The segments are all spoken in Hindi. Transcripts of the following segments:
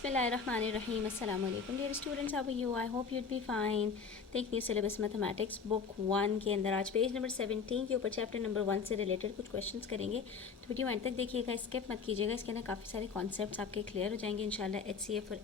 Bismillahirrahmanirrahim. Assalamu alaikum dear students, how are you? I hope you'd be fine. देख न्यू सिलेबस मैथमेटिक्स बुक 1 के अंदर आज पेज नंबर 17 के ऊपर चैप्टर नंबर 1 से रिलेटेड कुछ क्वेश्चंस करेंगे, तो वीडियो एंड तक देखिएगा, स्किप मत कीजिएगा। इसके अंदर काफ़ी सारे कॉन्सेप्ट्स आपके क्लियर हो जाएंगे इंशाल्लाह HCF और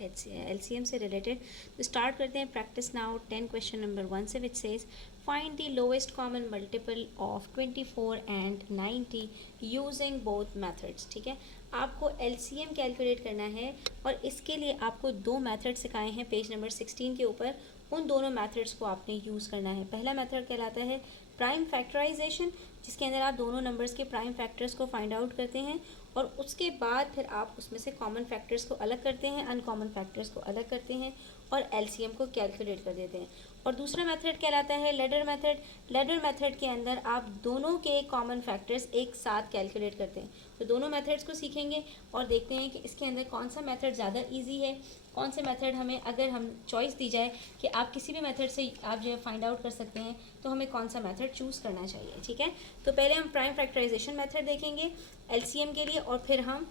LCM से रिलेटेड। तो स्टार्ट करते हैं प्रैक्टिस नाउ 10 क्वेश्चन नंबर 1 से, which says find the lowest common multiple of 24 and 90 using both methods. ठीक है, आपको LCM कैलकुलेट करना है और इसके लिए आपको दो मेथड सिखाए हैं पेज नंबर 16 के ऊपर। उन दोनों मेथड्स को आपने यूज़ करना है। पहला मेथड कहलाता है प्राइम फैक्टराइजेशन, जिसके अंदर आप दोनों नंबर्स के प्राइम फैक्टर्स को फाइंड आउट करते हैं और उसके बाद फिर आप उसमें से कॉमन फैक्टर्स को अलग करते हैं, अनकॉमन फैक्टर्स को अलग करते हैं और LCM को कैलकुलेट कर देते हैं। और दूसरा मेथड कहलाता है लैडर मेथड। लैडर मेथड के अंदर आप दोनों के कॉमन फैक्टर्स एक साथ कैलकुलेट करते हैं। तो दोनों मेथड्स को सीखेंगे और देखते हैं कि इसके अंदर कौन सा मेथड ज़्यादा इजी है, कौन से मेथड हमें, अगर हम चॉइस दी जाए कि आप किसी भी मेथड से आप जो है फाइंड आउट कर सकते हैं, तो हमें कौन सा मेथड चूज़ करना चाहिए। ठीक है, तो पहले हम प्राइम फैक्टराइजेशन मेथड देखेंगे LCM के लिए और फिर हम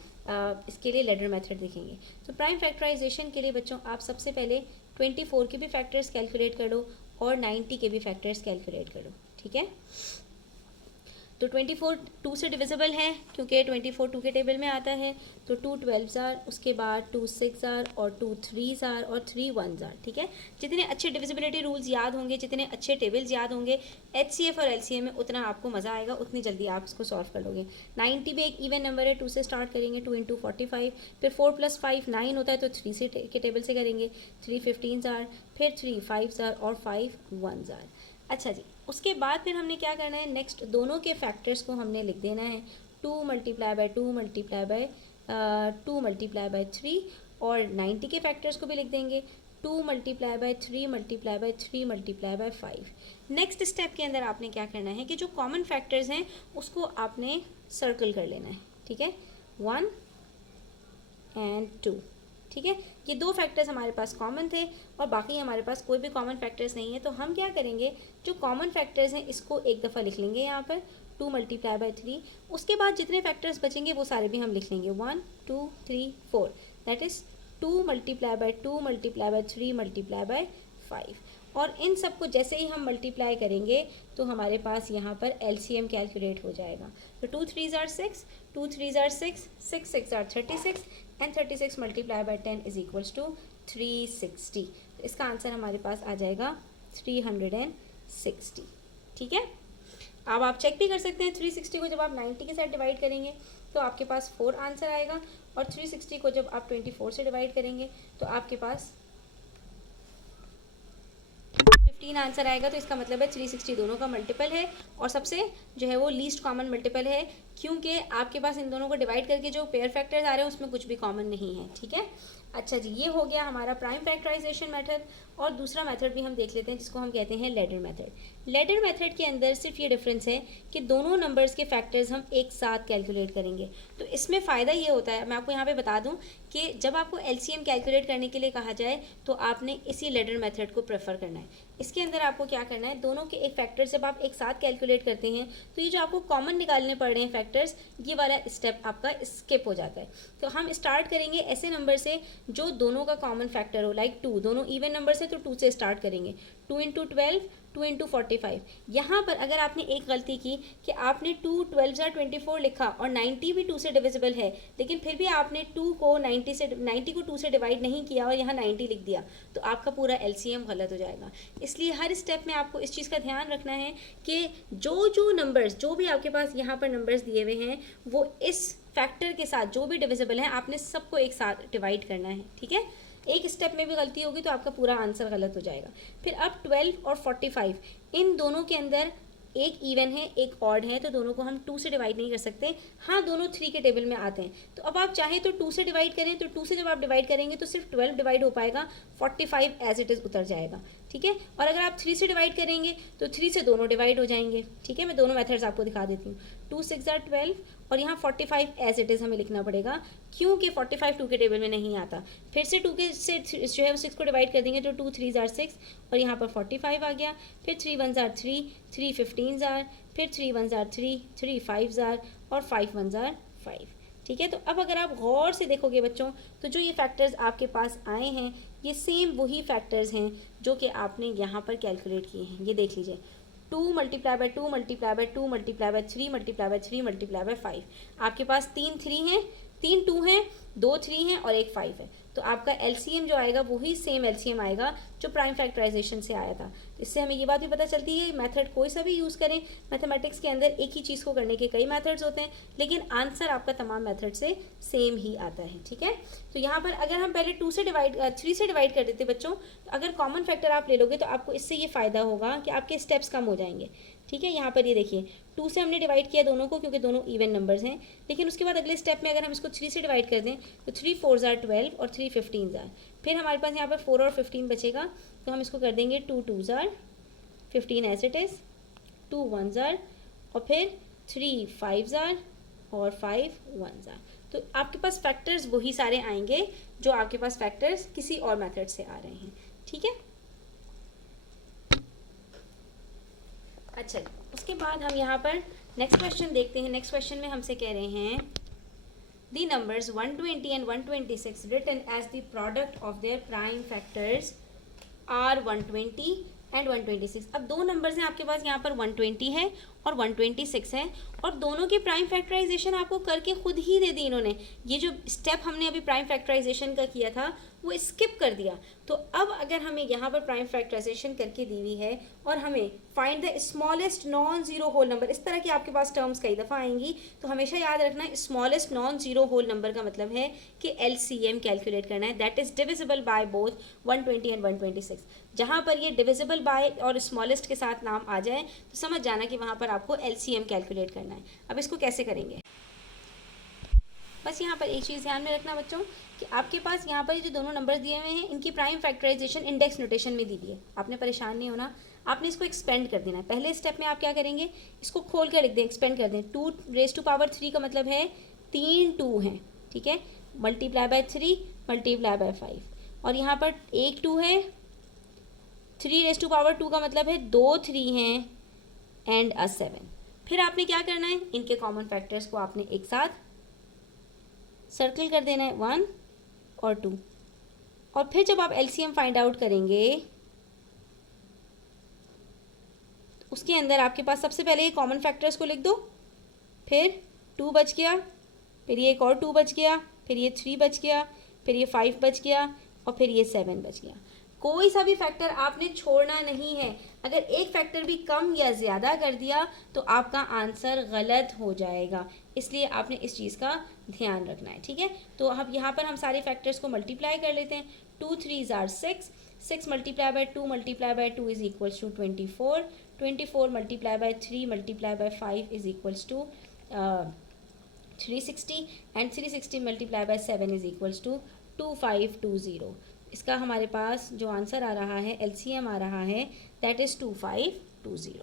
इसके लिए लैडर मेथड देखेंगे। तो प्राइम फैक्टराइजेशन के लिए बच्चों आप सबसे पहले 24 के भी फैक्टर्स कैलकुलेट कर लो और 90 के भी फैक्टर्स कैलकुलेट कर लो। ठीक है, तो 24 2 से डिविजिबल है क्योंकि 24 2 के टेबल में आता है। तो 2 12s आर, उसके बाद 2 6 आर और 2 3s आर और 3 1s आर। ठीक है, जितने अच्छे डिविजिबिलिटी रूल्स याद होंगे, जितने अच्छे टेबल्स याद होंगे HCF और LCM में, उतना आपको मज़ा आएगा, उतनी जल्दी आप इसको सॉल्व कर लोगे। 90 भी एक इवन नंबर है, 2 से स्टार्ट करेंगे, 2 × 45, फिर 4 + 5 9 होता है, तो 3 से के टेबल से करेंगे, 3 15s आर, फिर 3 5s आर और 5 1s आर। अच्छा जी, उसके बाद फिर हमने क्या करना है, नेक्स्ट दोनों के फैक्टर्स को हमने लिख देना है 2 × 2 × 2 × 3 और 90 के फैक्टर्स को भी लिख देंगे 2 × 3 × 3 × 5। नेक्स्ट स्टेप के अंदर आपने क्या करना है कि जो कॉमन फैक्टर्स हैं उसको आपने सर्कल कर लेना है। ठीक है, 1 और 2। ठीक है, ये दो फैक्टर्स हमारे पास कॉमन थे और बाकी हमारे पास कोई भी कॉमन फैक्टर्स नहीं है। तो हम क्या करेंगे, जो कॉमन फैक्टर्स हैं इसको एक दफ़ा लिख लेंगे यहाँ पर 2 × 3। उसके बाद जितने फैक्टर्स बचेंगे वो सारे भी हम लिख लेंगे 1 2 3 4, दैट इज़ 2 × 2 × 3 × 5। और इन सब को जैसे ही हम मल्टीप्लाई करेंगे तो हमारे पास यहाँ पर LCM कैलकुलेट हो जाएगा। तो 2 3s are 6, 2 3s are 6, 6 6 are 36 and 36 × 10 is equals to 360। तो इसका आंसर हमारे पास आ जाएगा 360। ठीक है, अब आप चेक भी कर सकते हैं 360 को जब आप 90 के साथ डिवाइड करेंगे तो आपके पास 4 आंसर आएगा और 360 को जब आप 24 से डिवाइड करेंगे तो आपके पास 15 आंसर आएगा। तो इसका मतलब है 360 दोनों का मल्टीपल है और सबसे जो है वो लीस्ट कॉमन मल्टीपल है, क्योंकि आपके पास इन दोनों को डिवाइड करके जो पेयर फैक्टर्स आ रहे हैं उसमें कुछ भी कॉमन नहीं है। ठीक है, अच्छा जी, ये हो गया हमारा प्राइम फैक्टराइजेशन मेथड। और दूसरा मेथड भी हम देख लेते हैं जिसको हम कहते हैं लैडर मेथड। लैडर मेथड के अंदर सिर्फ ये डिफरेंस है कि दोनों नंबर्स के फैक्टर्स हम एक साथ कैलकुलेट करेंगे। तो इसमें फ़ायदा ये होता है, मैं आपको यहाँ पे बता दूँ कि जब आपको LCM कैलकुलेट करने के लिए कहा जाए तो आपने इसी लैडर मेथड को प्रेफर करना है। इसके अंदर आपको क्या करना है, दोनों के एक फैक्टर जब आप एक साथ कैलकुलेट करते हैं तो ये जो आपको कॉमन निकालने पड़ रहे हैं फैक्टर्स, ये वाला स्टेप आपका स्किप हो जाता है। तो हम स्टार्ट करेंगे ऐसे नंबर से जो दोनों का कॉमन फैक्टर हो, लाइक 2, दोनों इवन नंबर से तो 2 से स्टार्ट करेंगे। 2 × 12, 2 × 45। यहाँ पर अगर आपने एक गलती की कि आपने 2 12s आर 24 लिखा और 90 भी 2 से डिविजिबल है, लेकिन फिर भी आपने 2 को 90 को 2 से डिवाइड नहीं किया और यहाँ 90 लिख दिया, तो आपका पूरा LCM गलत हो जाएगा। इसलिए हर स्टेप में आपको इस चीज़ का ध्यान रखना है कि जो नंबर्स, जो भी आपके पास यहाँ पर नंबर्स दिए हुए हैं, वो इस फैक्टर के साथ जो भी डिविजिबल है आपने सबको एक साथ डिवाइड करना है। ठीक है, एक स्टेप में भी गलती होगी तो आपका पूरा आंसर गलत हो जाएगा। फिर अब 12 और 45, इन दोनों के अंदर एक इवन है एक ऑड है, तो दोनों को हम 2 से डिवाइड नहीं कर सकते। हाँ, दोनों 3 के टेबल में आते हैं। तो अब आप चाहें तो 2 से डिवाइड करें, तो 2 से जब आप डिवाइड करेंगे तो सिर्फ 12 डिवाइड हो पाएगा, 45 एज इट इज़ उतर जाएगा। ठीक है, और अगर आप 3 से डिवाइड करेंगे तो 3 से दोनों डिवाइड हो जाएंगे। ठीक है, मैं दोनों मेथड्स आपको दिखा देती हूँ। 2 6 आर 12 और यहाँ 45 एज इट इज़ हमें लिखना पड़ेगा, क्योंकि 45 2 के टेबल में नहीं आता। फिर से 2 के से जो है 6 को डिवाइड कर देंगे तो 2 3s आर 6 और यहाँ पर 45 आ गया। फिर 3 1s आर 3, 3 15s आर, फिर 3 1s आर 3, 3 5s आर और 5 1s आर 5। ठीक है। तो अब अगर आप गौर से देखोगे बच्चों, तो जो ये फैक्टर्स आपके पास आए हैं ये सेम वही फैक्टर्स हैं जो कि आपने यहाँ पर कैलकुलेट किए हैं। ये देख लीजिए, 2 multiply by 2 multiply by 2 multiply by 3 multiply by 3 multiply by 5। आपके पास 3 3 हैं, 3 2 हैं, 2 3 हैं और एक 5 है। तो आपका एलसीएम जो आएगा वही सेम एलसीएम आएगा जो प्राइम फैक्टराइजेशन से आया था। इससे हमें ये बात भी पता चलती है मेथड कोई सा भी यूज़ करें, मैथमेटिक्स के अंदर एक ही चीज़ को करने के कई मेथड्स होते हैं, लेकिन आंसर आपका तमाम मेथड से सेम ही आता है। ठीक है। तो यहाँ पर अगर हम पहले 3 से डिवाइड कर देते बच्चों, तो अगर कॉमन फैक्टर आप ले लोगे तो आपको इससे ये फ़ायदा होगा कि आपके स्टेप्स कम हो जाएंगे। ठीक है। यहाँ पर ये देखिए 2 से हमने डिवाइड किया दोनों को क्योंकि दोनों इवन नंबर्स हैं, लेकिन उसके बाद अगले स्टेप में अगर हम इसको 3 से डिवाइड कर दें तो 3 4 ज़ार 12 और 3 15 ज़ार, फिर हमारे पास यहाँ पर 4 और 15 बचेगा, तो हम इसको कर देंगे 2 2 ज़ार 15 एज इट इज़, 2 1 ज़ार और फिर 3 5 ज़ार और 5 1 ज़ार। तो आपके पास फैक्टर्स वही सारे आएंगे जो आपके पास फैक्टर्स किसी और मेथड से आ रहे हैं। ठीक है। अच्छा, उसके बाद हम यहाँ पर नेक्स्ट क्वेश्चन देखते हैं। नेक्स्ट क्वेश्चन में हमसे कह रहे हैं the numbers 120 and 126 written as the product of their prime factors are 120 and 126। अब दो नंबर्स हैं आपके पास, यहाँ पर 120 है और 126 है, और दोनों की प्राइम फैक्टराइजेशन आपको करके खुद ही दे दी इन्होंने। ये जो स्टेप हमने अभी प्राइम फैक्टराइजेशन का किया था वो स्किप कर दिया। तो अब अगर हमें यहाँ पर प्राइम फैक्टराइजेशन करके दी हुई है और हमें find the smallest non zero whole number, इस तरह की आपके पास टर्म्स कई दफ़ा आएंगी, तो हमेशा याद रखना smallest non zero whole number का मतलब है कि एलसीएम कैलकुलेट करना है, that is divisible by both 120 and 126। जहाँ पर ये डिविजिबल बाय और स्मॉलेस्ट के साथ नाम आ जाए तो समझ जाना कि वहाँ पर आपको एलसीएम कैलकुलेट करना है। अब इसको कैसे करेंगे, बस यहाँ पर एक चीज़ ध्यान में रखना बच्चों कि आपके पास यहाँ पर ये जो दोनों नंबर दिए हुए हैं इनकी प्राइम फैक्टराइजेशन इंडेक्स नोटेशन में दी हुई है। आपने परेशान नहीं होना, आपने इसको एक्सपेंड कर देना है। पहले स्टेप में आप क्या करेंगे, इसको खोल कर लिख दें, एक्सपेंड कर दें। 2 रेज़ टू पावर 3 का मतलब है 3 2 हैं। ठीक है। मल्टीप्लाई बाय 3 मल्टीप्लाई बाय 5, और यहाँ पर एक 2 है, 3 रेज़ टू पावर 2 का मतलब है 2 3 हैं एंड अ 7। फिर आपने क्या करना है, इनके कॉमन फैक्टर्स को आपने एक साथ सर्कल कर देना है 1 और 2, और फिर जब आप एलसीएम फाइंड आउट करेंगे तो उसके अंदर आपके पास सबसे पहले ये कॉमन फैक्टर्स को लिख दो, फिर 2 बच गया, फिर ये एक और 2 बच गया, फिर ये 3 बच गया, फिर ये 5 बच गया और फिर ये 7 बच गया। कोई सा भी फैक्टर आपने छोड़ना नहीं है। अगर एक फैक्टर भी कम या ज़्यादा कर दिया तो आपका आंसर गलत हो जाएगा, इसलिए आपने इस चीज़ का ध्यान रखना है। ठीक है। तो अब यहाँ पर हम सारे फैक्टर्स को मल्टीप्लाई कर लेते हैं। 2 3 ज़ार 6, 6 multiply by 2 multiply by 2 is equals to 24, 24 multiply by 3 multiply by 5 is equals to 360, and 360 multiply by 7 is equals to 2520। इसका हमारे पास जो आंसर आ रहा है एलसीएम आ रहा है दैट इज़ 2520।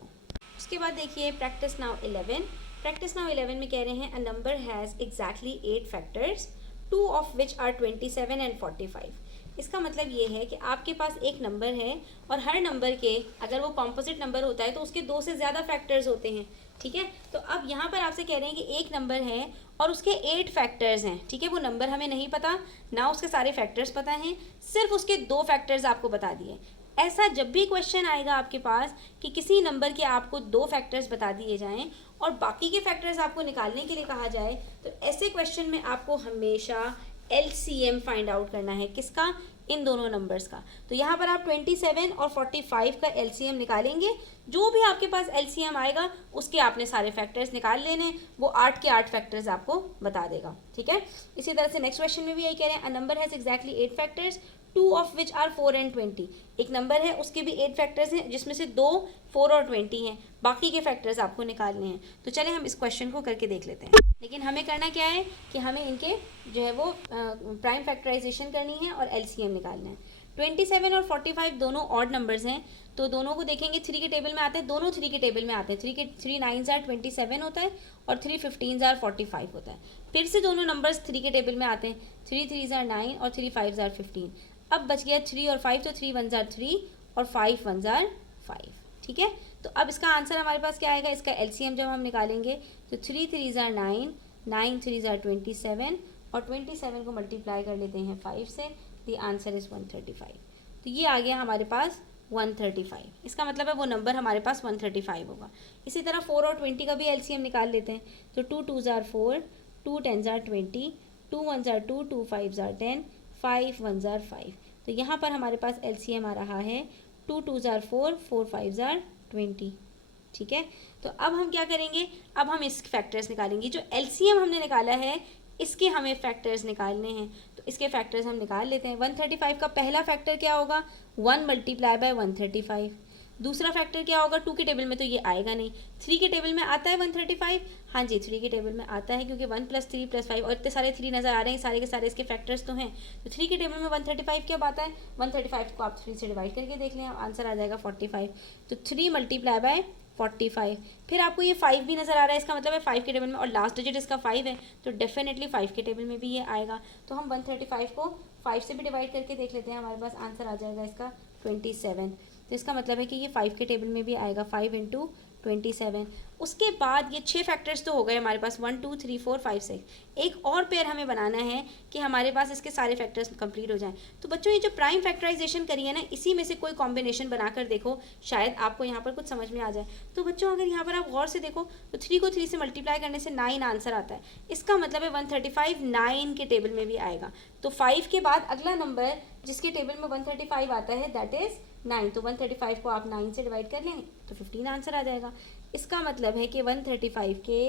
उसके बाद देखिए प्रैक्टिस नाउ 11। प्रैक्टिस नाउ 11 में कह रहे हैं a number has exactly 8 factors, 2 of which are 27 and 45। इसका मतलब ये है कि आपके पास एक नंबर है और हर नंबर के अगर वो कॉम्पोजिट नंबर होता है तो उसके 2 से ज़्यादा फैक्टर्स होते हैं। ठीक है। तो अब यहाँ पर आपसे कह रहे हैं कि एक नंबर है और उसके 8 फैक्टर्स हैं। ठीक है। वो नंबर हमें नहीं पता ना, उसके सारे फैक्टर्स पता हैं, सिर्फ उसके 2 फैक्टर्स आपको बता दिए। ऐसा जब भी क्वेश्चन आएगा आपके पास कि किसी नंबर के आपको 2 फैक्टर्स बता दिए जाएं और बाकी के फैक्टर्स आपको निकालने के लिए कहा जाए, तो ऐसे क्वेश्चन में आपको हमेशा एलसीएम फाइंड आउट करना है। किसका, इन दोनों नंबर्स का। तो यहाँ पर आप 27 और 45 का एलसीएम निकालेंगे। जो भी आपके पास एलसीएम आएगा उसके आपने सारे फैक्टर्स निकाल लेने, वो 8 के 8 फैक्टर्स आपको बता देगा। ठीक है। इसी तरह से नेक्स्ट क्वेश्चन में भी यही कह रहे हैं a number has exactly 8 factors, 2 of which are 4 and 20। एक नंबर है उसके भी 8 फैक्टर्स हैं जिसमें से 2 4 और 20 हैं, बाकी के फैक्टर्स आपको निकालने हैं। तो चले हम इस क्वेश्चन को करके देख लेते हैं। लेकिन हमें करना क्या है कि हमें इनके जो है वो प्राइम फैक्टराइजेशन करनी है और एलसीएम निकालना है। 27 और 45 दोनों ऑड नंबर्स हैं, तो दोनों को देखेंगे 3 के टेबल में आते हैं, दोनों 3 के टेबल में आते हैं। 3 9 ज़ार 27 होता है और 3 15 ज़ार 45 होता है। फिर से दोनों नंबर्स 3 के टेबल में आते हैं, 3 3 ज़ार 9 और 3 5 ज़ार 15। अब बच गया 3 और 5, तो 3 1 ज़ार 3 और 5 1 ज़ार 5। ठीक है। तो अब इसका आंसर हमारे पास क्या आएगा, इसका एलसीएम जब हम निकालेंगे तो 3 3 ज़ार 9, 9 3 ज़ार 27 और 27 को मल्टीप्लाई कर लेते हैं 5 से, द आंसर इज़ 135। तो ये आ गया हमारे पास 135। इसका मतलब है वो नंबर हमारे पास 135 होगा। इसी तरह 4 और 20 का भी एलसीएम निकाल लेते हैं। तो 2 2 ज़ार 4, 2 10 ज़ार 20, 2 1 ज़ार 2, 2 5 ज़ार 10, 5 1 ज़ार 5। तो यहाँ पर हमारे पास एलसीएम आ रहा है 2 2 ज़ार 4, 4 5 ज़ार 20। ठीक है, तो अब हम क्या करेंगे, अब हम इस फैक्टर्स निकालेंगे। जो एलसीएम हमने निकाला है इसके हमें फैक्टर्स निकालने हैं, तो इसके फैक्टर्स हम निकाल लेते हैं। 135 का पहला फैक्टर क्या होगा, 1 मल्टीप्लाई बाय 135। दूसरा फैक्टर क्या होगा, 2 के टेबल में तो ये आएगा नहीं, 3 के टेबल में आता है 135। हाँ जी, 3 के टेबल में आता है क्योंकि 1 + 3 + 5 और इतने सारे 3 नज़र आ रहे हैं, सारे के सारे इसके फैक्टर्स तो हैं। तो 3 के टेबल में 135 क्या आता है, 135 को आप 3 से डिवाइड करके देख लें, आंसर आ जाएगा 45। तो 3 मल्टीप्लाई बाय 45। फिर आपको ये 5 भी नज़र आ रहा है, इसका मतलब है 5 के टेबल में और लास्ट डिजिट इसका 5 है, तो डेफिनेटली 5 के टेबल में भी ये आएगा। तो हम 135 को 5 से भी डिवाइड करके देख लेते हैं, हमारे पास आंसर आ जाएगा इसका 27। तो इसका मतलब है कि ये 5 के टेबल में भी आएगा, 5 × 27। उसके बाद ये 6 फैक्टर्स तो हो गए हमारे पास, 1 2 3 4 5 6। एक और पेयर हमें बनाना है कि हमारे पास इसके सारे फैक्टर्स कंप्लीट हो जाएं। तो बच्चों ये जो प्राइम फैक्टराइजेशन करी है ना, इसी में से कोई कॉम्बिनेशन बनाकर देखो, शायद आपको यहाँ पर कुछ समझ में आ जाए। तो बच्चों अगर यहाँ पर आप गौर से देखो तो 3 को 3 से मल्टीप्लाई करने से 9 आंसर आता है। इसका मतलब है 135 9 के टेबल में भी आएगा। तो 5 के बाद अगला नंबर जिसके टेबल में 135 आता है दैट इज़ 9। तो 135 को आप 9 से डिवाइड कर लेंगे तो 15 आंसर आ जाएगा। इसका मतलब है कि 135 के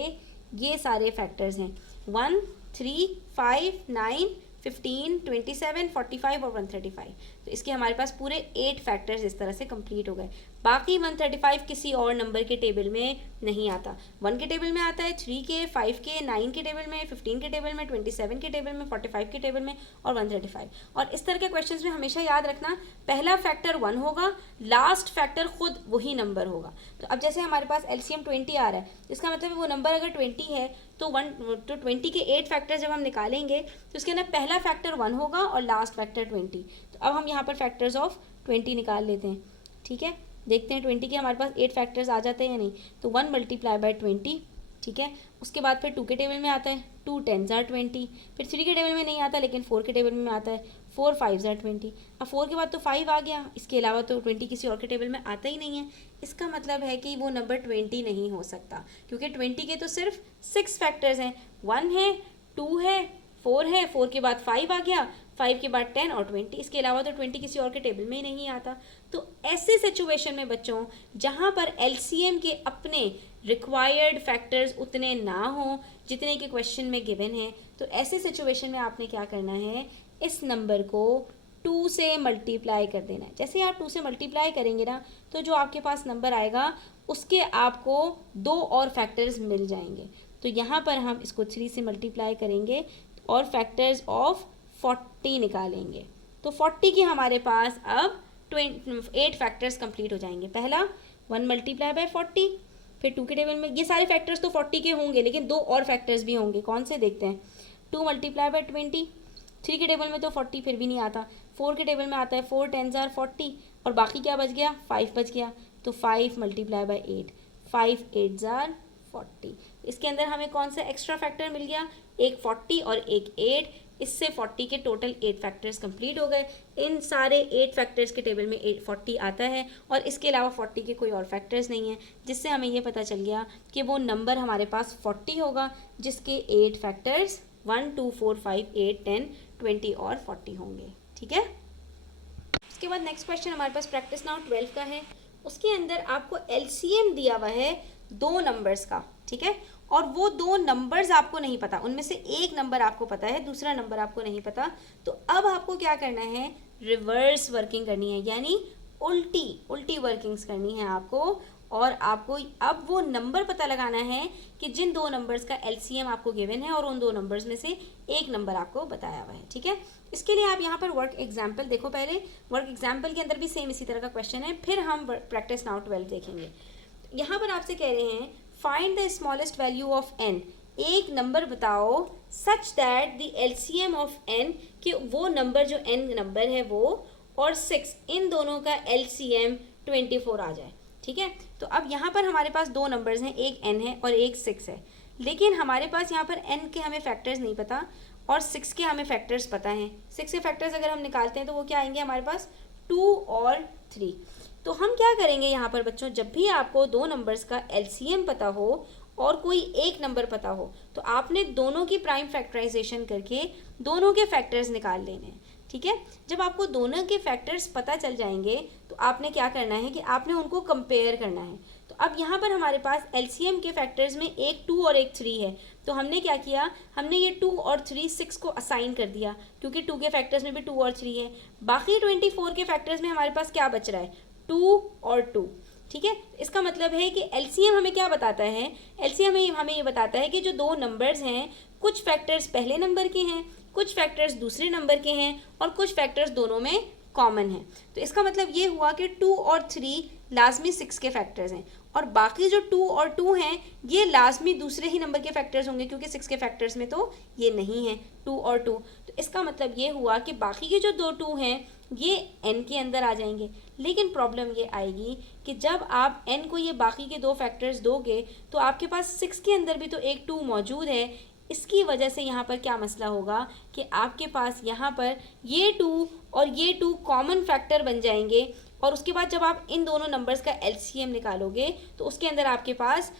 ये सारे फैक्टर्स हैं 1 3 5 9 15 27 45 और 135। तो इसके हमारे पास पूरे 8 फैक्टर्स इस तरह से कंप्लीट हो गए। बाकी 135 किसी और नंबर के टेबल में नहीं आता। 1 के टेबल में आता है, 3 के, 5 के, 9 के टेबल में, 15 के टेबल में, 27 के टेबल में, 45 के टेबल में और 135। और इस तरह के क्वेश्चंस में हमेशा याद रखना, पहला फैक्टर 1 होगा, लास्ट फैक्टर खुद वही नंबर होगा। तो अब जैसे हमारे पास एलसीएम 20 आ रहा है, इसका मतलब है वो नंबर अगर 20 है तो 20 के 8 फैक्टर जब हम निकालेंगे तो उसके अंदर पहला फैक्टर 1 होगा और लास्ट फैक्टर 20। तो अब हम यहाँ पर फैक्टर्स ऑफ 20 निकाल लेते हैं। ठीक है, देखते हैं 20 के हमारे पास 8 फैक्टर्स आ जाते हैं या नहीं। तो 1 मल्टीप्लाई बाय 20। ठीक है, उसके बाद फिर 2 के टेबल में आता है, 2 10 ज़ार 20। फिर 3 के टेबल में नहीं आता लेकिन 4 के टेबल में आता है, 4 5 ज़ार 20। अब 4 के बाद तो 5 आ गया, इसके अलावा तो 20 किसी और के टेबल में आता ही नहीं है। इसका मतलब है कि वो नंबर 20 नहीं हो सकता, क्योंकि 20 के तो सिर्फ 6 फैक्टर्स हैं, 1 है, 2 है, 4 है, 4 के बाद 5 आ गया, 5 के बाद 10 और 20। इसके अलावा तो 20 किसी और के टेबल में ही नहीं आता। तो ऐसे सिचुएशन में बच्चों जहाँ पर एलसीएम के अपने रिक्वायर्ड फैक्टर्स उतने ना हों जितने के क्वेश्चन में गिवन है, तो ऐसे सिचुएशन में आपने क्या करना है, इस नंबर को 2 से मल्टीप्लाई कर देना है। जैसे आप 2 से मल्टीप्लाई करेंगे ना, तो जो आपके पास नंबर आएगा उसके आपको 2 और फैक्टर्स मिल जाएंगे। तो यहाँ पर हम इसको 3 से मल्टीप्लाई करेंगे और फैक्टर्स ऑफ 40 निकालेंगे। तो 40 के हमारे पास अब 8 फैक्टर्स कंप्लीट हो जाएंगे। पहला 1 मल्टीप्लाई बाय 40, फिर 2 के टेबल में ये सारे फैक्टर्स तो 40 के होंगे लेकिन 2 और फैक्टर्स भी होंगे। कौन से देखते हैं, 2 मल्टीप्लाई बाय 20। 3 के टेबल में तो 40 फिर भी नहीं आता, 4 के टेबल में आता है, 4 10 ज़ार 40 और बाकी क्या बच गया, 5 बच गया। तो 5 मल्टीप्लाई बाय 8, 5 8 ज़ार 40। इसके अंदर हमें कौन सा एक्स्ट्रा फैक्टर मिल गया, एक 40 और एक 8। इससे 40 के टोटल 8 फैक्टर्स कंप्लीट हो गए। इन सारे 8 फैक्टर्स के टेबल में 40 आता है और इसके अलावा 40 के कोई और फैक्टर्स नहीं हैं, जिससे हमें ये पता चल गया कि वो नंबर हमारे पास 40 होगा जिसके 8 फैक्टर्स 1 2 4 5 8 10 20 और 40 होंगे। ठीक है, उसके बाद नेक्स्ट क्वेश्चन हमारे पास प्रैक्टिस नाउ 12 का है। उसके अंदर आपको एलसीएम दिया हुआ है 2 नंबर्स का। ठीक है, और वो 2 नंबर्स आपको नहीं पता, उनमें से एक नंबर आपको पता है, दूसरा नंबर आपको नहीं पता। तो अब आपको क्या करना है, रिवर्स वर्किंग करनी है, यानी उल्टी वर्किंग्स करनी है आपको। और आपको अब वो नंबर पता लगाना है कि जिन 2 नंबर्स का एलसीएम आपको गिवन है और उन 2 नंबर्स में से एक नंबर आपको बताया हुआ है। ठीक है, इसके लिए आप यहाँ पर वर्क एग्जाम्पल देखो। पहले वर्क एग्जाम्पल के अंदर भी सेम इसी तरह का क्वेश्चन है, फिर हम प्रैक्टिस नाउ 12 देखेंगे। यहाँ पर आपसे कह रहे हैं find the smallest value of n, एक नंबर बताओ such that the LCM of n, कि वो नंबर जो n नंबर है वो और 6 इन दोनों का एलसीएम 24 आ जाए। ठीक है, तो अब यहाँ पर हमारे पास 2 नंबर्स हैं, एक n है और एक 6 है, लेकिन हमारे पास यहाँ पर n के हमें फैक्टर्स नहीं पता और 6 के हमें फैक्टर्स पता हैं। 6 के फैक्टर्स अगर हम निकालते हैं तो वो क्या आएंगे हमारे पास 2 और 3। तो हम क्या करेंगे यहाँ पर बच्चों, जब भी आपको दो नंबर्स का एलसीएम पता हो और कोई एक नंबर पता हो तो आपने दोनों की प्राइम फैक्टराइजेशन करके दोनों के फैक्टर्स निकाल लेने हैं। ठीक है, जब आपको दोनों के फैक्टर्स पता चल जाएंगे तो आपने क्या करना है कि आपने उनको कंपेयर करना है। तो अब यहाँ पर हमारे पास एलसीएम के फैक्टर्स में एक 2 और एक 3 है। तो हमने क्या किया, हमने ये 2 और 3 6 को असाइन कर दिया क्योंकि 2 के फैक्टर्स में भी 2 और 3 है। बाकी 24 के फैक्टर्स में हमारे पास क्या बच रहा है, 2 और 2। ठीक है, इसका मतलब है कि एलसीएम हमें क्या बताता है, एलसीएम हमें ये बताता है कि जो दो नंबर्स हैं कुछ फैक्टर्स पहले नंबर के हैं, कुछ फैक्टर्स दूसरे नंबर के हैं और कुछ फैक्टर्स दोनों में कॉमन है। तो इसका मतलब ये हुआ कि 2 और 3 लाजमी 6 के फैक्टर्स हैं और बाकी जो 2 और 2 हैं ये लाजमी दूसरे ही नंबर के फैक्टर्स होंगे क्योंकि 6 के फैक्टर्स में तो ये नहीं है 2 और 2। तो इसका मतलब ये हुआ कि बाकी के जो दो 2 हैं ये n के अंदर आ जाएंगे। लेकिन प्रॉब्लम ये आएगी कि जब आप n को ये बाकी के दो फैक्टर्स दोगे तो आपके पास 6 के अंदर भी तो एक 2 मौजूद है। इसकी वजह से यहाँ पर क्या मसला होगा कि आपके पास यहाँ पर ये 2 और ये 2 कॉमन फैक्टर बन जाएंगे और उसके बाद जब आप इन दोनों नंबर्स का एलसीएम निकालोगे तो उसके अंदर आपके पास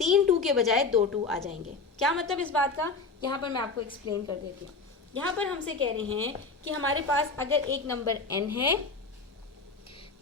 3 2 के बजाय 2 2 आ जाएंगे। क्या मतलब इस बात का, यहाँ पर मैं आपको एक्सप्लेन कर देती हूँ। यहाँ पर हमसे कह रहे हैं कि हमारे पास अगर एक नंबर n है,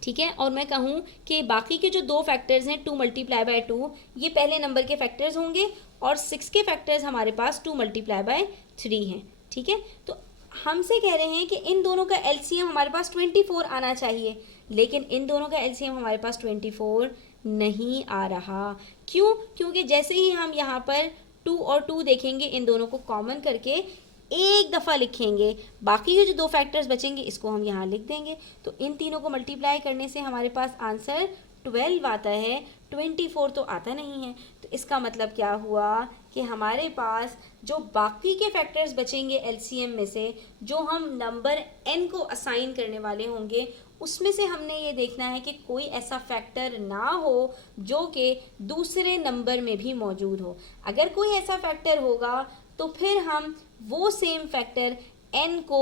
ठीक है, और मैं कहूँ कि बाकी के जो दो फैक्टर्स हैं 2 मल्टीप्लाई बाय 2 ये पहले नंबर के फैक्टर्स होंगे और 6 के फैक्टर्स हमारे पास 2 मल्टीप्लाई बाय 3 हैं। ठीक है, तो हमसे कह रहे हैं कि इन दोनों का एलसीएम हमारे पास 24 आना चाहिए, लेकिन इन दोनों का एलसीएम हमारे पास 24 नहीं आ रहा। क्यों? क्योंकि जैसे ही हम यहाँ पर 2 और 2 देखेंगे इन दोनों को कॉमन करके एक दफ़ा लिखेंगे, बाकी के जो दो फैक्टर्स बचेंगे इसको हम यहाँ लिख देंगे। तो इन तीनों को मल्टीप्लाई करने से हमारे पास आंसर 12 आता है, 24 तो आता नहीं है। तो इसका मतलब क्या हुआ कि हमारे पास जो बाकी के फैक्टर्स बचेंगे एलसीएम में से, जो हम नंबर n को असाइन करने वाले होंगे, उसमें से हमने ये देखना है कि कोई ऐसा फैक्टर ना हो जो कि दूसरे नंबर में भी मौजूद हो। अगर कोई ऐसा फैक्टर होगा तो फिर हम वो सेम फैक्टर n को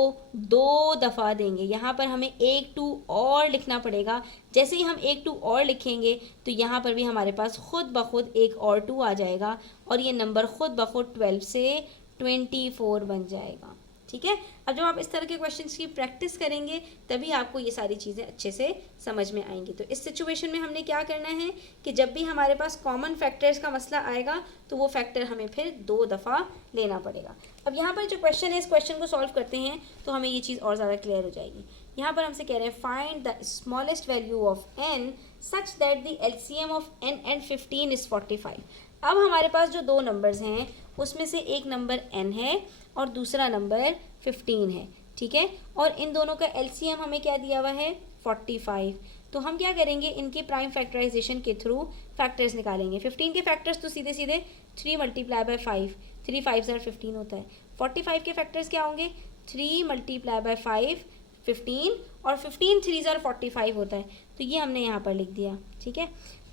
2 दफ़ा देंगे। यहाँ पर हमें एक 2 और लिखना पड़ेगा। जैसे ही हम एक 2 और लिखेंगे तो यहाँ पर भी हमारे पास खुद ब खुद एक और 2 आ जाएगा और ये नंबर खुद ब खुद 12 से 24 बन जाएगा। ठीक है, अब जब आप इस तरह के क्वेश्चंस की प्रैक्टिस करेंगे तभी आपको ये सारी चीज़ें अच्छे से समझ में आएंगी। तो इस सिचुएशन में हमने क्या करना है कि जब भी हमारे पास कॉमन फैक्टर्स का मसला आएगा तो वो फैक्टर हमें फिर 2 दफ़ा लेना पड़ेगा। अब यहाँ पर जो क्वेश्चन है इस क्वेश्चन को सॉल्व करते हैं तो हमें ये चीज़ और ज़्यादा क्लियर हो जाएगी। यहाँ पर हमसे कह रहे हैं find the smallest value of n such that the LCM of n and 15 is 45। अब हमारे पास जो दो नंबर्स हैं उसमें से एक नंबर n है और दूसरा नंबर 15 है। ठीक है, और इन दोनों का एलसीएम हमें क्या दिया हुआ है 45। तो हम क्या करेंगे, इनके प्राइम फैक्टराइजेशन के थ्रू फैक्टर्स निकालेंगे। 15 के फैक्टर्स तो सीधे सीधे 3 मल्टीप्लाई बाय 5, 3 5 15 होता है। 45 के फैक्टर्स क्या होंगे, 3 मल्टीप्लाई बाय 5 15 और 15 3 45 होता है। तो ये हमने यहाँ पर लिख दिया। ठीक है,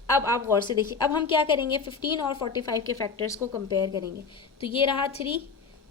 अब आप गौर से देखिए, अब हम क्या करेंगे 15 और 45 के फैक्टर्स को कंपेयर करेंगे। तो ये रहा 3,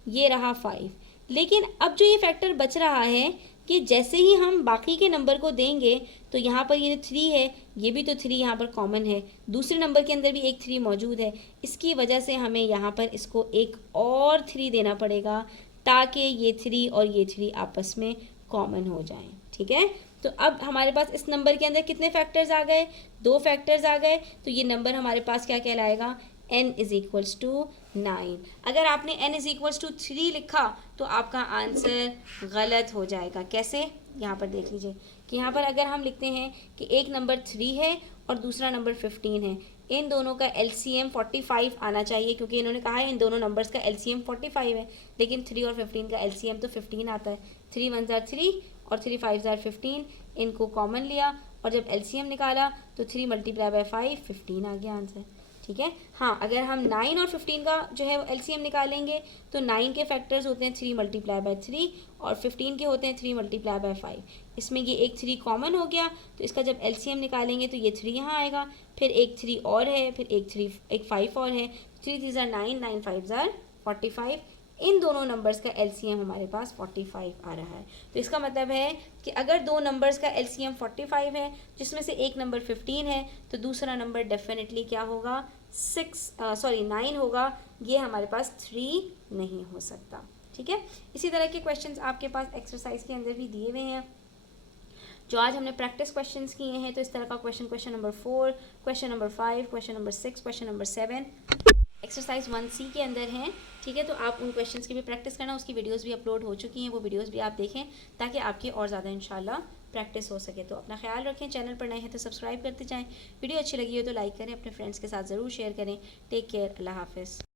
ये रहा 5, लेकिन अब जो ये फैक्टर बच रहा है कि जैसे ही हम बाकी के नंबर को देंगे तो यहाँ पर ये 3 है, ये भी तो 3 यहाँ पर कॉमन है, दूसरे नंबर के अंदर भी एक 3 मौजूद है। इसकी वजह से हमें यहाँ पर इसको एक और 3 देना पड़ेगा ताकि ये 3 और ये 3 आपस में कॉमन हो जाएं। ठीक है, तो अब हमारे पास इस नंबर के अंदर कितने फैक्टर्स आ गए, 2 फैक्टर्स आ गए। तो ये नंबर हमारे पास क्या कहलाएगा, n इज़ इक्वल्स टू 9। अगर आपने n इज़ इक्वल्स टू 3 लिखा तो आपका आंसर गलत हो जाएगा। कैसे, यहाँ पर देख लीजिए कि यहाँ पर अगर हम लिखते हैं कि एक नंबर 3 है और दूसरा नंबर 15 है, इन दोनों का एलसीएम 45 आना चाहिए क्योंकि इन्होंने कहा है इन दोनों नंबर्स का एलसीएम 45 है, लेकिन 3 और 15 का एलसीएम तो 15 आता है। 3 1 3 और 3 5 15, इनको कॉमन लिया और जब एलसीएम निकाला तो 3 मल्टीप्लाई बाय 5 15 आ गया आंसर। ठीक है। हाँ, अगर हम 9 और 15 का जो है एलसीएम निकालेंगे तो 9 के फैक्टर्स होते हैं 3 मल्टीप्लाई बाय 3 और 15 के होते हैं 3 मल्टीप्लाई बाय 5। इसमें ये एक 3 कॉमन हो गया, तो इसका जब एलसीएम निकालेंगे तो ये 3 यहाँ आएगा, फिर एक 3 और है, फिर एक 5 और है। 3 3 ज़ार 9, 9 5 ज़ार 45। इन दोनों नंबर्स का एलसीएम हमारे पास 45 आ रहा है। तो इसका मतलब है कि अगर दो नंबर्स का एलसीएम 45 है, जिसमें से एक नंबर 15 है, तो दूसरा नंबर डेफिनेटली क्या होगा, 9 होगा। ये हमारे पास 3 नहीं हो सकता। ठीक है। इसी तरह के क्वेश्चंस आपके पास एक्सरसाइज के अंदर भी दिए हुए हैं जो आज हमने प्रैक्टिस क्वेश्चंस किए हैं। तो इस तरह का question number 4, question number 5, question number 6, question number 7 exercise 1C के अंदर हैं। ठीक है। तो आप उन क्वेश्चंस की भी प्रैक्टिस करना, उसकी वीडियोस भी अपलोड हो चुकी हैं, वो वीडियोस भी आप देखें ताकि आपकी और ज़्यादा इंशाल्लाह प्रैक्टिस हो सके। तो अपना ख्याल रखें, चैनल पर नए हैं तो सब्सक्राइब करते जाएं, वीडियो अच्छी लगी हो तो लाइक करें, अपने फ्रेंड्स के साथ ज़रूर शेयर करें। टेक केयर, अल्लाह हाफिज़।